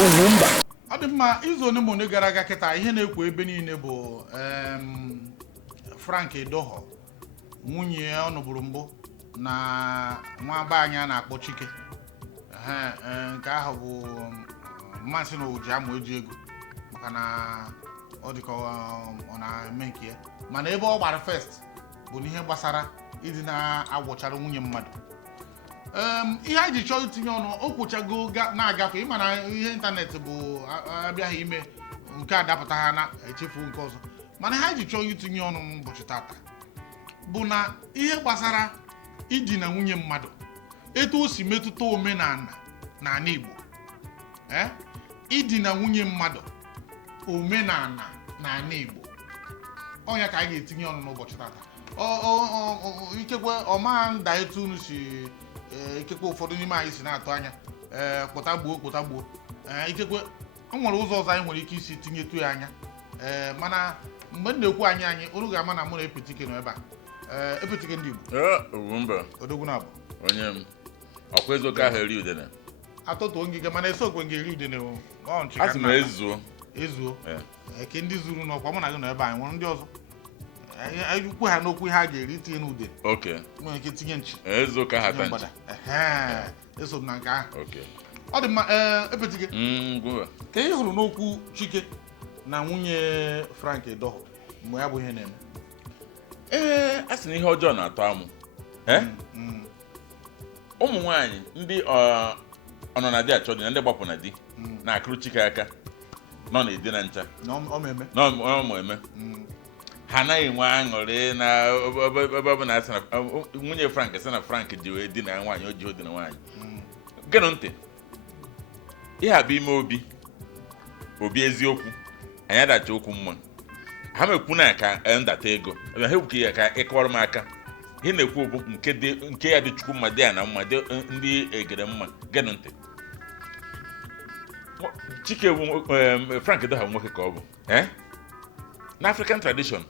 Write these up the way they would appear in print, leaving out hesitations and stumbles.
Ugwumba. Adịmma izu one mone gara aga kịta ihe na-ekwo ebe niile bụ Frank Edoho nwunye ọnụbụrụ mbụ na nwa be anyị a na-akpọ Chike nke ahụ bụ mmasị na oji amụ eji ego maka na ọ dịka ọ na-eme nke ya mana ebe ọ gbara first bụ n'ihe gbasara ịdị na-agwọchara nwunye mmadụ. Ihe anyị ji chọọ itinye ọnụ o kwụchago na-agafe ịma na ihe ịntanetị bụ abịaghị ime nke adapụta ha na-echefu nke ọzọ mana ihe anyị ji chọọ itinye ọnụ n'ụbọchị tata bụ na ihe gbasara idina nwunye mmadụ etu o si metụta omenala n'ala Igbo idina nwunye mmadụ omenala n'ala Igbo ọnya ka anyị ga-etinye ọnụ n'ụbọchị tata. Ikekwe ọma nda etu unu si ikekwe ụfọdụ n'ime anyị si na-atụ anya kpụta gbuo ikekwe o nwere ụzọ ọzọ anyị nwere ike isi tinyetu ya anya mana mgbe m na-ekwu anyị unu ga-ama na mụ na Epetike nọ ebe a Epetike ndị Igbo Ugwumba odogwu na-abụ onye m ọkwa ezoka ahụ eri udene atụtụ ngige mana esokwe nga eri udene asị m ezuo ke ndị zuru n'ọkwa mụ na gị nọ ebe anyị nwere ndị ọzọ ukwu ha n'okwu ha ga-eri tinye n'ude nwere ike tinye nchi ezoka ha tanchi eso na nke ahụ okay ọ dị mma Epetike ka ihe hụrụ n'okwu Chike na nwunye Frank Edoho mgbe ya bụ ihe na-eme a sị na ihe ọjọọ na-atọ amụ ụmụ nwaanyị ndị ọnọ na di achọ dị na ndị gbapụ na di na-akụrụ Chike aka nọ na edi na ncha n'ọmụ eme ha anaghị enwe aṅụrị na ebe ọ bụ na nwunye Frank sị na Frank ji wee di na nwaanyị o ji odi na nwaanyị gịnụ ntị ihe a bụ ime obi eziokwu anyị adacha okwu mma ha mekwu na ka ndata ego ha ekwu ya ka ịkọrọ m aka ihe na-ekwu bụ nke ya dị chukwu mma dị ya na mma dị ndị egere mma gịnụ ntị Chike bụ Frank Edoho nwoke ka ọ bụ na African tradition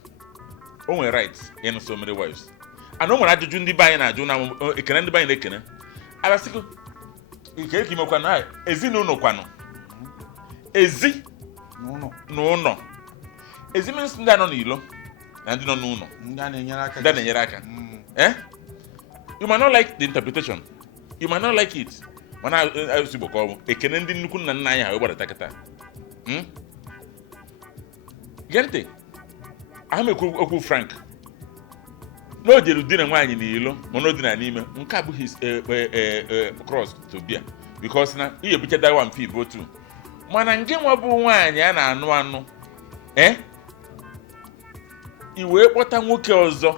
o nwere right ịnụ so many wives and o nwere ajụjụ ndị be anyị na-ajụ na ekene ndị be anyị na-ekene abasịgo ike ka imekwa na ezinụlọ kwanụ ezi n'ụlọ ezi means ndị anọ n'ilo na ndị nọ n'ụlọ ndị a na-enyere aka you might not like the interpretation you might not like it mana Igbo ka ọ bụ ekene ndị nnukwu nna nna anyị ha gbadata kịta gee ntị aha m ekwu okwu Frank na o jere di na nwaanyị n'ilo mana o dina n'ime nke abụghị cross to bia because na ihe ebuchada wa mfe ibe otu mana nke nwa bụ nwaanyị a na-anụ i wee kpọta nwoke ọzọ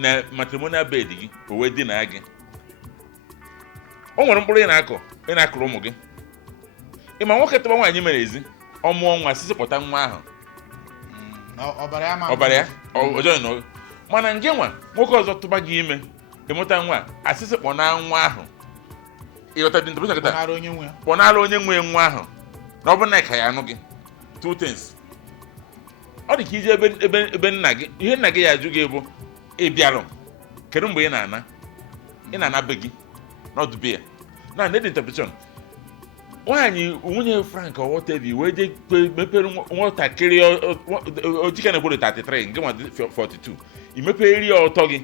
na matrimonial bed gị o wee dina gị o nwere mkpụrụ ị na-akụrụ ụmụ gị ịma nwoke tụba nwaanyị mere ezi ọ mụọ nwa sisi kpọta nwa ahụ ọbara ya ọjọọ nọ mana nke nwa nwoke ọzọ tụba gị ime ịmụta nwa asịsị kpọna nwa ahụ ịghọta dị ntụpụta kịta kpọnara onye nwe nwa ahụ na ọ bụ na ka ya anụ gị two things ọ dị ka ije ebe nna gị ihe nna gị ya ajụ gị bụ ị bịarụ kedu mgbe ị na-ana be gị n'ọdụ be ya na ndị interpretation nwaanyị nwunye Frank Owotebi wee je mepere nwatakịrị Chike na-ekwere 33 nke nwa 42 imepere ya ọtọ gị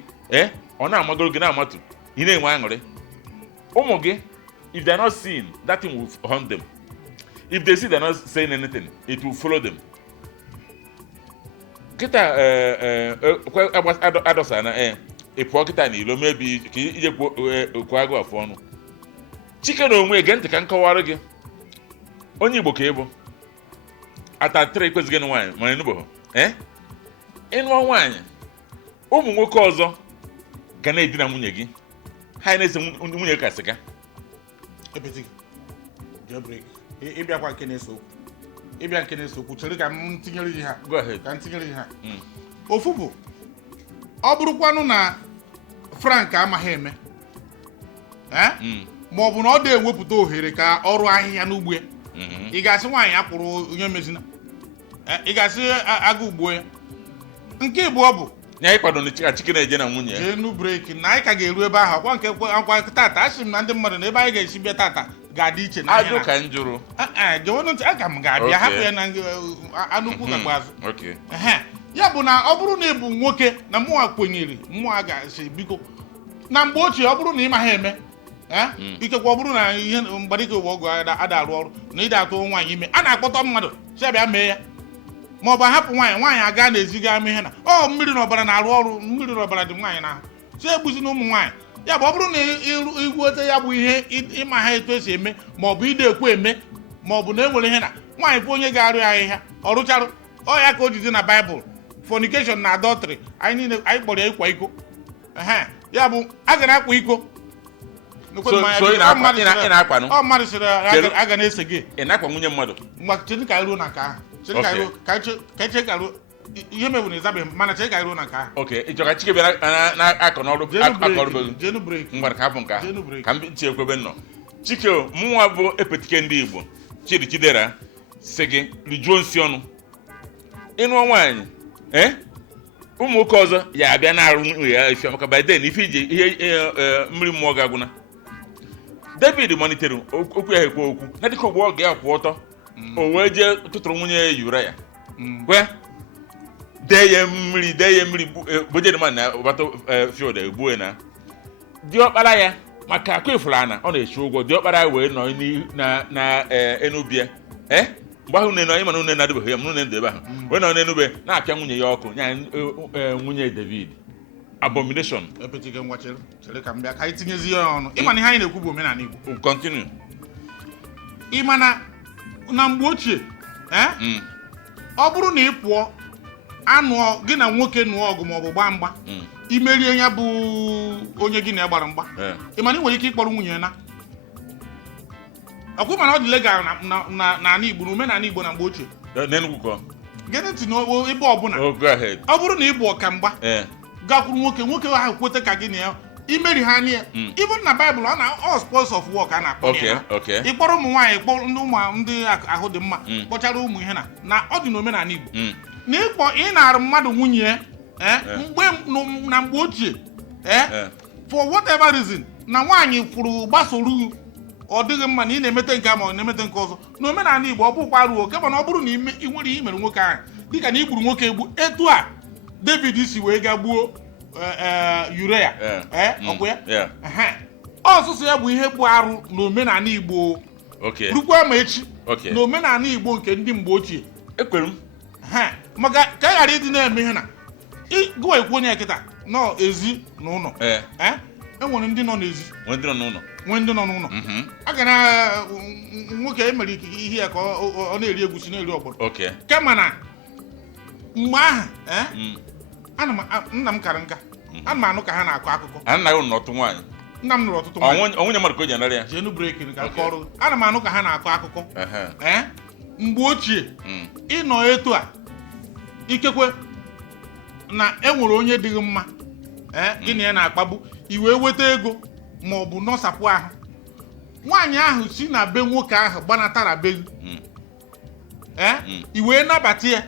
ọ na-amagoro gị na-amatu ị na-enwe aṅụrị ụmụ gị if they are not seeing that thing will haunt them if they see they are not saying anything it will follow them kịta adọsa na ịpụọ kịta n'ilo mebi ka ije kwuo agụ afọ ọnụ Chike na onwe gee ntị ka nkọwara gị onye Igbo ka ịbụ atatịrị ekwezighị na nwaanyị mana enugbo ịnụọ nwaanyị ụmụ nwoke ọzọ ga na-edina nwunye gị ha na-ese nwunye ka sịga ịbịakwa nke na-eso okwu chere ka m tinyere ihe ha ofu bụ ọ bụrụkwanụ na Frank amaghị eme ma ọ bụ na ọ na-ewepụta ohere ka ọrụ ahịhịa n'ugbo ya ị ga-asị nwaanyị akwụrụ onye mezina ị ga-asị aga ugbo ya nke ịbụọ bụ ya ịkwado na Chike na-eje na nwunye ya jee nu breki na anyị ka ga-eru ebe ahụ akwa nke akwa tata asị m na ndị mmadụ na ebe anyị ga-esi bịa tata ga-adị iche na ajụ ka njụrụ gewenụ ntị aga m ga-abịa hapụ ya na anụkwu gagba azụ ya bụ na ọ bụrụ na ị bụ nwoke na mmụọ kwenyere mmụọ ga-asị biko na mgbe ochie ọ bụrụ na ị ma ha eme ikekwe ọ bụrụ na ihe mgbadike ụwa ọgụ ada arụ ọrụ na ịda atụ nwaanyị ime a na-akpọtọ mmadụ si abịa mee ya ma ọ bụ ahapụ nwaanyị aga na-eziga ama ihe na mmiri na ọbara na-arụ ọrụ mmiri na ọbara dị nwaanyị na ahụ si egbuzi na ụmụ nwaanyị ya bụ ọ bụrụ na igwuote ya bụ ihe ịma ha etu esi eme ma ọ bụ ide ekwe eme ma ọ bụ na e nwere ihe na nwaanyị bụ onye ga-arụ ya ahịhịa ọ rụcharụ ọ ya ka o jizi na Baịbụl fornication na adultery anyị kpọrọ ya ịkwa iko ya bụ a ga na-akwa iko mmadụ sịrị aga na-ese gị ị na-akwa nwunye mmadụ mgbe chere ka ruo na nke ahụ ka eche ka ruo ihe mebu na ịzabeghị mana chere ka ruo na nke ahụ oke ịchọ ka Chike bịara na-akọ n'ọrụ jenu breki mgbara ka hapụ nke ahụ ka m tie ekwebe nọ Chike mụnwa bụ epetike ndị Igbo Chidi Chidera si gị rijuo nsị ọnụ ịnụọ nwaanyị ụmụ nwoke ọzọ ya abịa na-arụ nwunye ya ife maka biden ife iji ihe mmiri mmụọ ga-agwụna David malitere okwu ya ekwe okwu na dịka ogbe ọ ga-akwụ ọtọ o wee jee tụtụrụ nwunye ya Uriah kwe dee ya mmiri bojedman na ọbata field egbuo na diọkpara ya maka akụ ifulana ọ na-echi ụgwọ diọkpara ya wee nọ na Enubia mgbe ahụ nne ịma na nne na-adịbeghị ya m nne ndebe ahụ wee nọ n'Enube na-apịa nwunye ya ọkụ nya nwunye David abomination epetike ngwa chere ka m bịa ka anyị tinyezi ya ọnụ ịma na ihe anyị na-ekwu bụ omenala Igbo continue ịma na mgbe ochie ọ bụrụ na ị pụọ anụ gị na nwoke nụọ ọgụ maọbụ gbaa mgba imerie ya bụ onye gị na ya gbara mgba ịma na ị nwere ike ịkpọrọ nwunye na ọkwụ mana ọ dị legal na Igbo na omenala Igbo na mgbe ochie gịnị ntị n'ebe ọbụla ọ bụrụ na ị bụ ọkamgba gakwuru nwoke ahụ kwete ka gị na ya imeri ha anya ibu na Baịbụl ọ na all spoils of work a na-akpọ ya ịkpọrọ ụmụ nwaanyị kpọrọ ndị ahụ dị mma kpọchara ụmụ ihe na ọ dị n'omenala Igbo na ị na-arụ mmadụ nwunye na mgbe ochie for whatever reason na nwaanyị fụrụ gbasoro ọ dịghị mma na ị na-emete nke ma ọ na-emete nke ọzọ n'omenala Igbo ọ bụkwa ruo kema na ọ bụrụ na ị nwere ihe mere nwoke ahụ dịka na igburu nwoke egbu etu a David si wee gaa gbuo Uriah ọkwa ya ọsụsụ ya bụ ihe bụ arụ n'omenala Igbo rukwa ma echi n'omenala Igbo nke ndị mgbe ochie ekwere m maka ka ghara ịdị na-eme ihe na gụwa ekwu onye kịta nọ ezi na ụlọ enwere ndị nọ n'ezi nwee ndị nọ n'ụlọ a ga na nwoke emere ikike ihe ya ka ọ na-eri egwusi na-eri ọgbọrọ kama na mgbe ahụ nna m kara nka ana m anụ ka ha na-akọ akụkọ nna m nụrụ ọtụtụ nwaanyị onye mmadụ ka o ji anara ya jenu breki ka nke ọrụ ana m anụ ka ha na-akọ akụkọ mgbe ochie ịnọ etu a ikekwe na enwere onye dịghị mma gị na ya na-akpagbu iwee weta ego ma ọ bụ nọsapụ ahụ nwaanyị ahụ si na be nwoke ahụ gbanatara be gị iwee nabata ya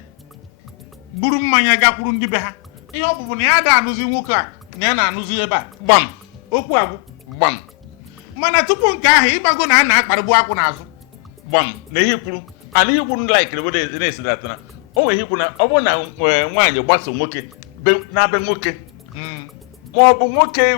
buru mmanya gakwuru ndị be ha ihe ọ bụbụ na ya da anụzi nwoke a na ya na-anụzi ebe a gbam okwu agwụ gbam mana tupu nke ahụ ịgbago na a na-akparịgbu akwụ n'azụ gbam na ihe kwuru ana ihe kwuru laikiri bụ na-esidatana o nwere ihe ikwu na ọ bụrụ na nwaanyị gbaso nwoke na-abịa nwoke ma ọ bụ nwoke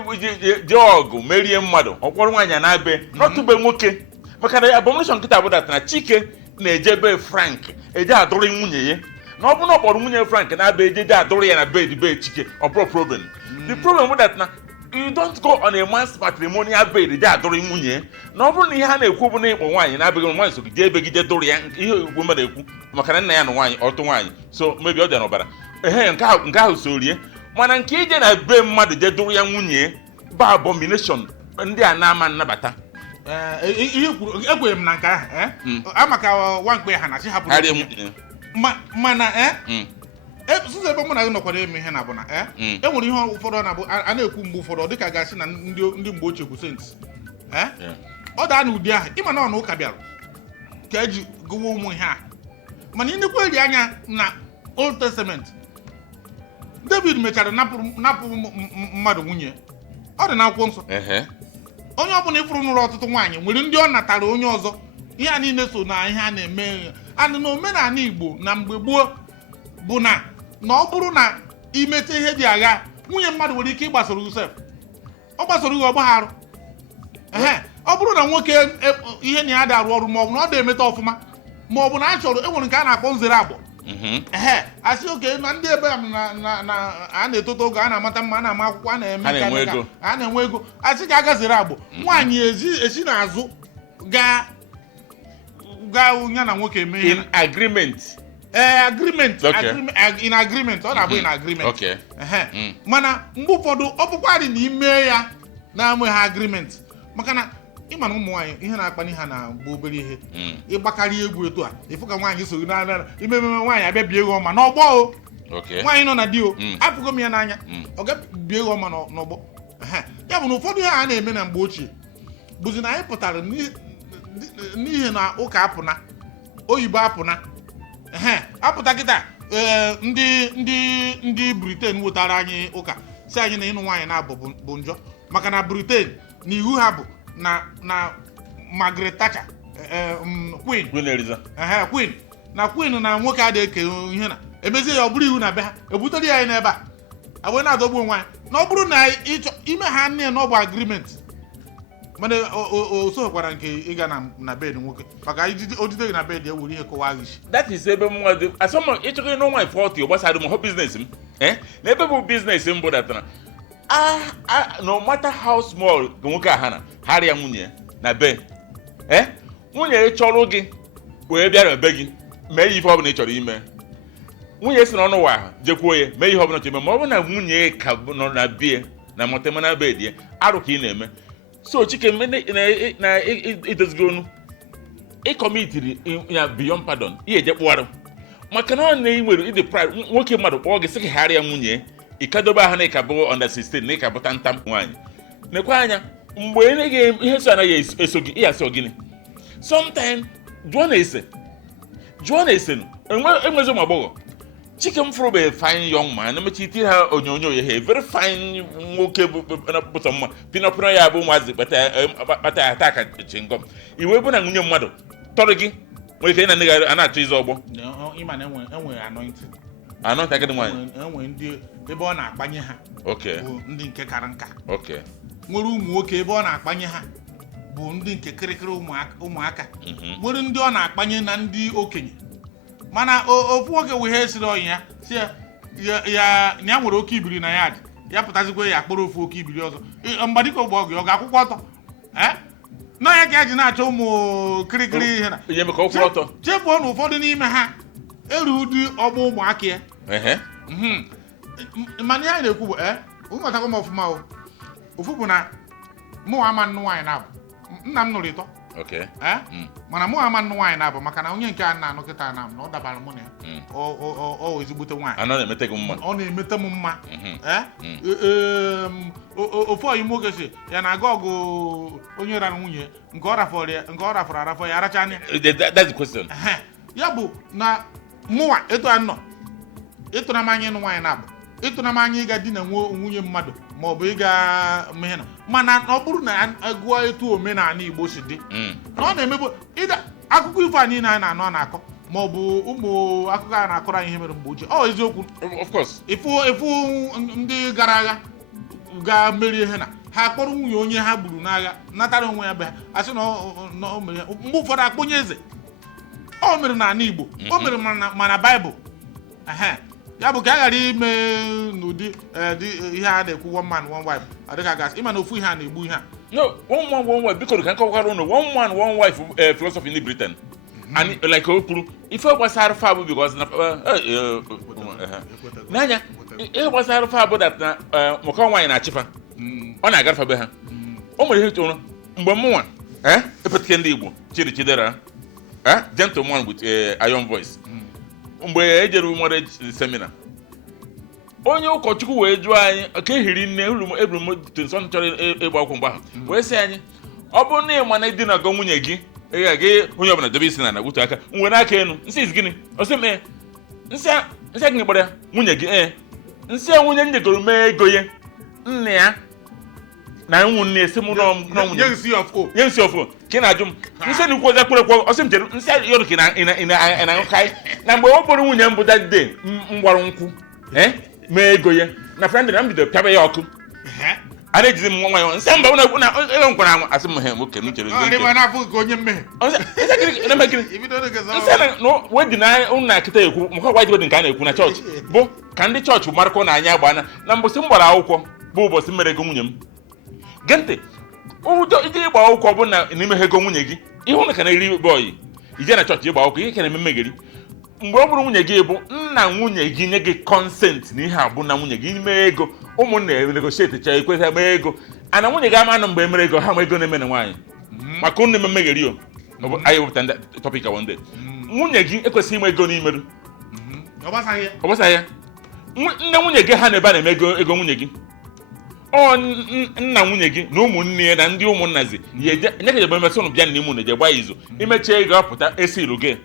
ji ọgụ merie mmadụ ọ kpọrọ nwaanyị na-abịa n'ọtụbe nwoke maka na abomination nkịta bụdata na Chike na-ejebe Frank eje adụrụ nwunye ya na ọ bụrụ na ọ kpọrọ nwunye Frank na-abịa ejeje adụrụ ya na bed Chike ọ bụrụ problem the problem bụ that na you don't go on a man's matrimonial bed eje adụrụ nwunye na ọ bụrụ na ihe ha na-ekwu bụ na ịkpọ nwaanyị na-abịaghị nwaanyị so jee ebegide dụrụ ya ihe igwe mmadụ ekwu maka na nna ya na nwaanyị ọtụ nwaanyị so mebi ọ dị n'ọbara nke ahụ so rie mana nke ije na be mmadụ je dụrụ ya nwunye bụ abomination ndị a na-ama nnabata ihe kwuru ekweghị m na nke ahụ amaka nwamkpe ha na chi hapụrụ mana sụzọ ebe mụ na gị nọkwara eme ihe na bụ na enwere ihe ụfọdụ na-abụ a na-ekwu mgbe ụfọdụ dịka gasị na ndị mgbe ochie kwusenti ọ daa na ụdị ahụ ịma na ọ na ụka bịara ka eji gụwa ụmụ ihe a mana ịnekwa eri anya na Old Testament David mechara napụ mmadụ nwunye ọ dị n'akwụkwọ nsọ onye ọbụla ifuru n'ụlọ ọtụtụ nwaanyị nwere ndị ọ natara onye ọzọ ihe a niile so na ihe a na-eme anụ na omenala Igbo na mgbe gboo bụ na ọ bụrụ na imete ihe dị agha nwunye mmadụ nwere ike ịgbasoro usef ọ gbasoro gị ọgbagharụ ọ bụrụ na nwoke ihe na ya dị arụ ọrụ maọbụ na ọ na-emeta ọfụma maọbụ na a chọrọ enwere nke a na-akpọ nzere agbọ asị oke na ndị ebe a a na-etoto oge a na-amata mma a na-ama akwụkwọ a na-eme a na-enwe ego asị ka aga zere agbọ nwaanyị esi n'azụ gaa ya na nwoke eme in agreement in agreement ọ na-abụ in agreement mana mgbe ụfọdụ ọ bụkwarị na ime ya na-enweghị agreement maka na ịma na ụmụ nwaanyị ihe na-akpali ha na bụ obere ihe ịgbakarị egwu etu a ịfụ ka nwaanyị soro n'anya ime nwaanyị abịa bie ego ọma n'ọgbọ o nwaanyị nọ na di o apụgo m ya n'anya ọ ga-bie ego ọma n'ọgbọ ya bụ na ụfọdụ ihe a na-eme na mgbe ochie bụzi na anyị pụtara n'ihi na ụka apụna oyibo apụna apụta kịta ndị Britain wetara anyị ụka si anyị na ịnụ nwaanyị na-abụ bụ njọ maka na Britain na iwu ha bụ na Margaret Thatcher Queen na nwoke adịghị eke ihe na emezie ya ọ bụrụ iwu na be ha ebutere ya anyị n'ebe a wee na-adọgbu onwe anyị na ọ bụrụ na ịchọ ime ha nne na ọ bụ agreement mana o sokwara nke ịga na bed nwoke maka odide gị na bed ya were ihe kọwa gị isi that is ebe mwa dị asọmọ ịchọkọ ịnụ nwaanyị 40 gbasara m business m na ebe bụ business m bụ datara no matter how small nwoke a ha na harịa nwunye na be nwunye chọrọ gị wee bịara be gị mee ihe ọ bụla ị chọrọ ime nwunye si n'ọnụ wa jekwuo ya mee ihe ọ bụla chọrọ ime ma ọ bụ na nwunye ka nọ na bie na mọtema na bed ya arụ ka ị na-eme so Chike na idozigoro onu ịkọmitiri ya beyond pardon ihe eje kpụwarụ maka na ọ na-enwere ịdị pride nwoke mmadụ kpọọ gị sị ka harịa nwunye ịkadobe ahụ na ịka bụ under 16 na ịka bụta ntam nwaanyị nekwa anya mgbe ị ihe so anaghị eso gị ịya sị gịnị sometimes jụọ na-ese enwezi ụmụ agbọghọ Chike m fụrụ bụ fine young man na-emechi iti ha onyonyo ya ha very fine nwoke bụtọ mma pinọpinọ ya bụ ụmụazị kpata ya ata ka chingom iwe bụ na nwunye mmadụ tọrọ gị nwere ike ị na-anaghị a na-achọ ịzọ ọgbọ anọnta agadi nwaanyị enwe ndị ebe ọ na-akpanye ha bụ ndị nke kara nka nwere ụmụ nwoke ebe ọ na-akpanye ha bụ ndị nke kịrịkịrị ụmụaka nwere ndị ọ na-akpanye na ndị okenye mana ofu nwoke wee ihe siri ọyị ya si ya nwere oke ibiri na ya dị ya pụtazikwa ya akpọrọ ofu oke ibiri ọzọ mgbadiko gba ọgụ ọ ga-akwụkwọ ọtọ nọ ya ka ya ji na-achọ ụmụ kịrịkịrị ihe na chefuo na ụfọdụ n'ime ha eru ụdị ọgbọ ụmụaka ya mana ihe anyị na-ekwu bụ ụmụatakwa m ọfụma ofu bụ na mụ ama nnụ nwaanyị na-abụ nna m nụrụ ịtọ mana mụ ama nnụ nwaanyị na-abụ maka na onye nke a na-anụ kịta na m na ọ dabara mụ na ya ọ ezigbote nwaanyị ọ na-emete m mma ofu oyi nwoke si ya na-aga ọgụ onye rara nwunye nke ọ rafọrọ arafọ ya aracha anya ya bụ na mụnwa etu a nọ ịtụna m anya ịnụ nwaanyị na-abụ ịtụna m anya ịga di na nwunye mmadụ maọbụ ịga mehe na mana ọ bụrụ na agụọ etu omenala Igbo si dị na ọ na-emebu akụkọ ifo a niile anyị na-anọ na-akọ maọbụ ụmụ akụkọ a na-akọrọ anyị ihe mere mgbe ochie ọ eziokwu of course ịfụ ndị gara agha ga merie ihe na ha akpọrọ nwunye onye ha gburu n'agha natara onwe ya be ha asị na o mere mgbe ụfọdụ akpọnye eze o mere n'ala Igbo o mere mana Baịbụl ya bụ ka a ghara ime n'ụdị ihe a na-ekwu one man one wife adịka gasị ịma na ofu ihe a na-egbu ihe a no one man one wife biko ka nkọkwara ụnụ one man one wife philosophy in Britain and like o kwuru ife gbasara fa bụ because n'anya ihe gbasara fa bụ that na mụka nwaanyị na-achịfa ọ na-agafe be ha o nwere ihe tụrụ mgbe mụnwa epetike ndị Igbo chidera gentleman with iron voice mgbe ejere marriage seminar onye ụkọchukwu wee jụọ anyị ka ehiri nne eburu m tinson chọrọ ịgba akwụkwọ mgbe ahụ wee sị anyị ọ bụrụ na ịma na ịdị na agọ nwunye gị gị onye ọbụla dobe isi na wutu aka nwere aka enu nsị is gịnị ọsị m nsị gị gbara nwunye gị nsị nwunye nyegoro mee ego ya nne ya na nwunne esi mu no nwunye yensi of ki na ajum nse ni ko za kure osim jeru nse yoru ki na kai na mgbe o buru nwunye mbu that day ngwaru nku me ego ye na friend na mbido piabe ya oku ana ejizi m nwa ya nse mba na ego nkwa na asim he oke nu jeru nze na afu ko onye mmehie nse kiri na makiri nse na no wedi na una kita ekwu mko white wedding ka na ekwu na church bụ ka ndị church marko na anya agba na mbosi mgbara akwụkwọ bụ ụbọchị mere ego nwunye m gente udo ije ịgba akwụkwọ bụ na n'ime ego nwunye gị ịhụ na ka na-eri boy ije na chọọchị ịgba akwụkwọ ihe ka na-eme mmegeri mgbe ọ bụrụ nwunye gị bụ nna nwunye gị nye gị consent na ihe abụ na nwunye gị ime ego ụmụnne negotiate cha ekweta mee ego ana nwunye gị ama anụ mgbe emere ego ha ma ego na-eme na nwaanyị maka ụnụ eme mmegeri o anyị wepụta topic one day nwunye gị ekwesịghị ime ego n'imerụ ọ gbasaghị ya nne nwunye gị ha na-ebe a na-eme ego nwunye gị ọ nna nwunye gị na ụmụnne ya na ndị ụmụnnazi nye ka jebe mesị ụnụ bịa na ime ụnụ je gbaa izu imecha ego apụta esi ilu gị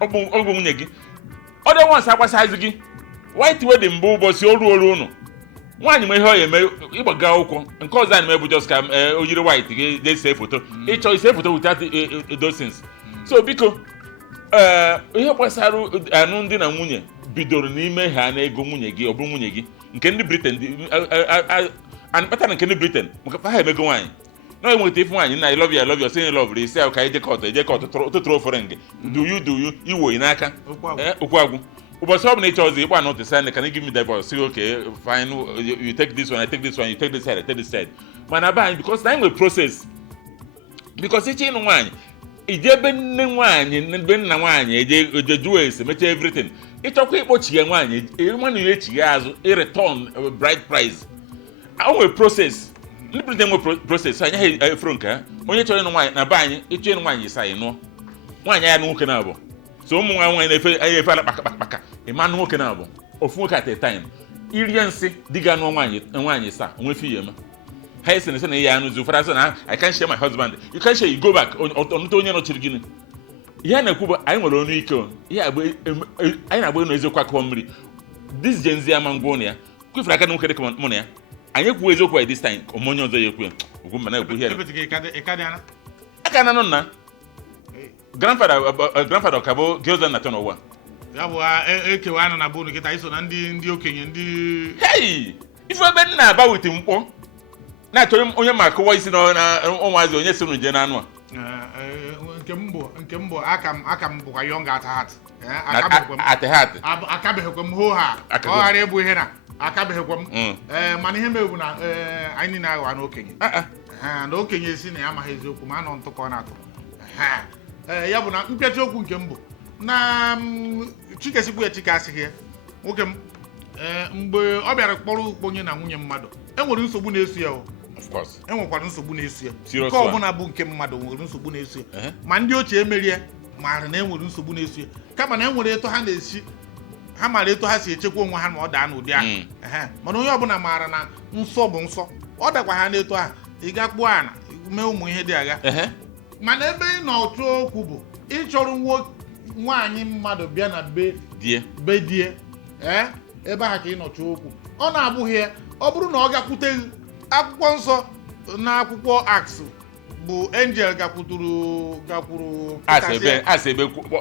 ọ bụ nwunye gị ọ dị nwansị agbasazi gị white wedding bụ ụbọchị oru ụnụ nwaanyị ma ihe ọ ya eme ịgbaga akwụkwọ nke ọzọ a na-eme bụ just ka o yiri white gị ga-ese foto ịchọ ise foto without those things so biko ihe gbasara alụmdi na nwunye bidoro n'ime ha na ego nwunye gị ọ bụrụ nwunye gị nke ndị Britain kpatara nke ndị Britain maka ha emego nwaanyị na enweta ife nwaanyị na I love you say love isi ahụ ka eje kọt tụtụrụ ofere nge do you iwoyi n'aka okwu agwụ ụbọchị ọ bụla ịchọ ọzọ ịgba na otesa ndị can you give me divorce say okay fine you take this one I take this one you take this side I take this side mana be anyị because na anyị nwere process because ịchọ ịnụ nwaanyị ije ebe nne nwaanyị ebe nna nwaanyị eje jụọ ese mechaa everything ịchọkwa ịkpọchi ya nwaanyị nwaanyị ya echi ya azụ return bride price o nwere process ndị Britain nwere process anyị ha efuru nke ha onye chọrọ ịnụ nwaanyị na be anyị ịchọ ịnụ nwaanyị isa anyị nụọ nwaanyị ya nwoke na-abụ so ụmụ nwaanyị na-efe ala kpakakpaka ịma nwoke na-abụ ofu nwoke at a time iri nsị di ga anụ nwaanyị saa onwefe ihe ema ha esi na ya anụzi ụfọdụ asị na I can't share my husband you can't share you go back ọnụta onye nọchiri gịnị ihe na-ekwu bụ anyị nwere ọnụ ike anyị na-agba enu eziokwu akụkọ mmiri this Gen Z ama ngwa ụnụ ya kwefere aka na nwoke dịka mụ na ya anyị ekwuo eziokwu this time ọmụ onye ọzọ ya ekwu Ugwumba na-ekwu ihe aka na nọ nna grandfather ka bụ gilda na n'ụwa ya bụ ekewa anụ na bụ unu kịta iso na ndị okenye ndị hei ife ebe nna aba wete mkpọ na-achọ onye ma akụwa isi na ụmụazị onye si nje na anụ nke m bụ aka m bụkwa young at heart akabeghịkwa m hoo ha ọ ghara ịbụ ihe na akabeghịkwa m mana ihe mebu na anyị niile aghọwa n'okenye na okenye si na ya amaghị eziokwu ma anọ ntụkọ na-atụ ya bụ na mpịachi okwu nke m bụ na Chike sikwu ya Chike asịghị ya nwoke m mgbe ọ bịara kpọrọ ukponye na nwunye mmadụ enwere nsogbu na-eso ya enwekwara nsogbu na-eso ya nke ọbụla bụ nke mmadụ nwere nsogbu na-eso ya ma ndị ochie emerie maara na enwere nsogbu na-eso ya kama na enwere eto ha na-esi ha mara eto ha si echekwa onwe ha ma ọ daa n'ụdị ahụ mana onye ọbụla maara na nsọ bụ nsọ ọ dakwa ha n'eto ha ị ga kpuo ana mee ụmụ ihe dị agha mana ebe ị nọ chọọ okwu bụ ịchọrọ nwaanyị mmadụ bịa na be die ebe ahụ ka ị nọ chọọ okwu ọ na-abụghị ya ọ bụrụ na ọ gakwute akwụkwọ nsọ na akwụkwọ Acts bụ angel gakwuru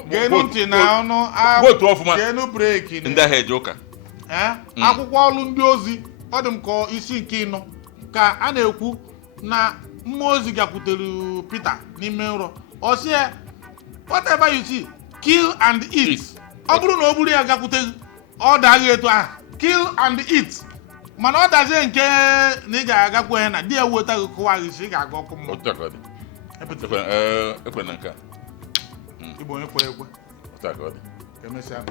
genu ntị na ọnụ genu breki akwụkwọ ọlụ ndị ozi ọ dị m ka isi nke ịnọ ka a na-ekwu na mmụọ ozi gakwutere Peter n'ime nrọ ọ sị ya whatever you see kill and eat ọ bụrụ na o buru ya gakwuteghị ọ daghị etu ahụ kill and eat mana ọ dazie nke na ị ga-agakwu ya na di ya wetaghị kụwa gị isi ị ga-aga ọkụ mmụọ ekwe na nke Igbo onye kwere ekwe emesịa